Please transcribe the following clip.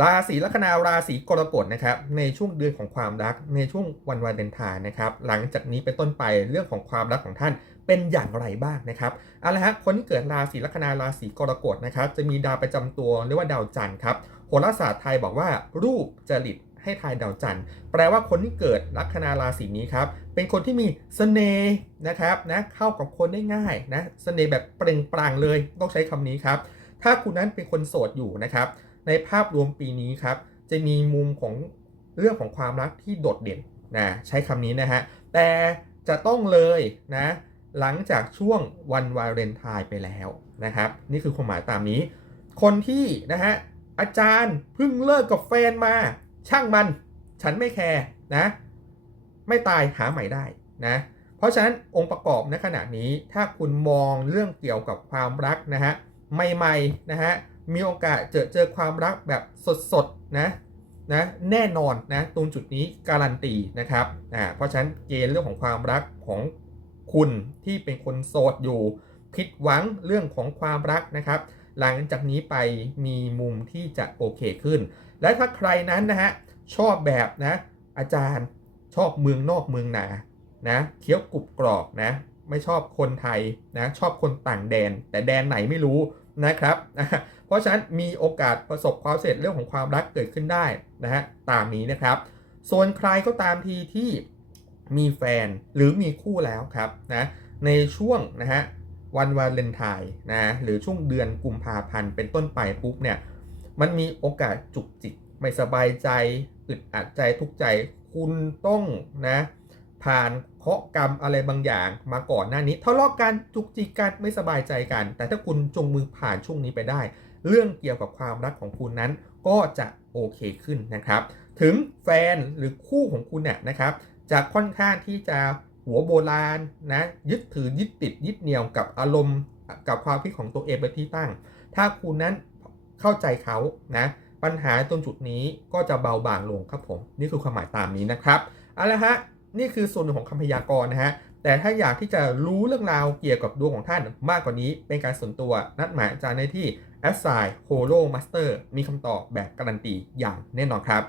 ราศีลัคนาราศีกรกฎนะครับในช่วงเดือนของความรักในช่วงวันวาเลนไทน์นะครับหลังจากนี้เป็นต้นไปเรื่องของความรักของท่านเป็นอย่างไรบ้างนะครับเอาละฮะคนที่เกิดราศีลัคนาราศีกรกฎนะครับจะมีดาวประจำตัวเรียกว่าดาวจันทร์ครับโหราศาสตร์ไทยบอกว่า รูปจริตให้ทายดาวจันทร์แปลว่าคนที่เกิดลัคนาราศีนี้ครับเป็นคนที่มีเสน่ห์นะครับนะเข้ากับคนได้ง่ายนะเสน่ห์แบบเปล่งปลั่งเลยต้องใช้คำนี้ครับถ้าคุณนั้นเป็นคนโสดอยู่นะครับ ในภาพรวมปีนี้ครับจะมีมุมของเรื่องของความรักที่โดดเด่นนะใช้คำนี้นะฮะแต่จะต้องเลยนะหลังจากช่วงวันวาเลนไทน์ไปแล้วนะครับ นี่คือความหมายตามนี้ คนที่นะฮะอาจารย์เพิ่งเลิกกับแฟนมา ช่างมันฉันไม่แคร์นะ ไม่ตายหาใหม่ได้นะ เพราะฉะนั้นองค์ประกอบในขณะนี้ถ้าคุณมองเรื่องเกี่ยวกับความรักนะฮะใหม่ๆนะฮะ มีโอกาสเจอเจอความรักแบบสดๆนะนะแน่นอนนะตรงจุดนี้การันตีนะครับอ่าเพราะฉะนั้นเกณฑ์เรื่องของความรักของคุณที่เป็นคนโสดอยู่ผิดหวังเรื่องของความรักนะครับ หลังจากนี้ไปมีมุมที่จะโอเคขึ้น และถ้าใครนั้นนะฮะชอบแบบนะอาจารย์ชอบเมืองนอกเมืองนานะเคี้ยวกรุบกรอบนะไม่ชอบคนไทยนะชอบคนต่างแดน แต่แดนไหนไม่รู้นะครับ เพราะฉะนั้นมีโอกาสประสบความสำเร็จเรื่องของความรักเกิดขึ้นได้นะฮะตามนี้นะครับ ส่วนใครก็ตามทีที่มีแฟนหรือมีคู่แล้วครับนะในช่วงนะฮะวันวาเลนไทน์นะหรือช่วงเดือนกุมภาพันธ์เป็นต้นไปปุ๊บเนี่ยมันมีโอกาสจุกจิกไม่สบายใจอึดอัดใจทุกใจคุณต้องนะผ่านเคาะกรรมอะไรบางอย่างมาก่อนหน้านี้ทะเลาะกันจุกจิกกันไม่สบายใจกัน แต่ถ้าคุณจงมือผ่านช่วงนี้ไปได้ เรื่องเกี่ยวกับความรักของคุณนั้นก็จะโอเคขึ้นนะครับ ถึงแฟนหรือคู่ของคุณเนี่ยนะครับ จะค่อนข้างที่จะหัวโบราณนะยึดถือยึดติดยึดเหนี่ยวกับอารมณ์กับความคิดของตัวเองเป็นที่ตั้ง ถ้าคุณนั้นเข้าใจเขานะปัญหาตรงจุดนี้ก็จะเบาบางลงครับผม นี่คือความหมายตามนี้นะครับเอาละฮะนี่คือส่วนหนึ่งของคำพยากรณ์นะฮะแต่ถ้าอยากที่จะรู้เรื่องราวเกี่ยวกับดวงของท่านมากกว่านี้เป็นการส่วนตัวนัดหมายอาจารย์ได้ที่ a s s i g n Holo Master มีคำตอบแบบการันตีอย่างแน่นอนครับ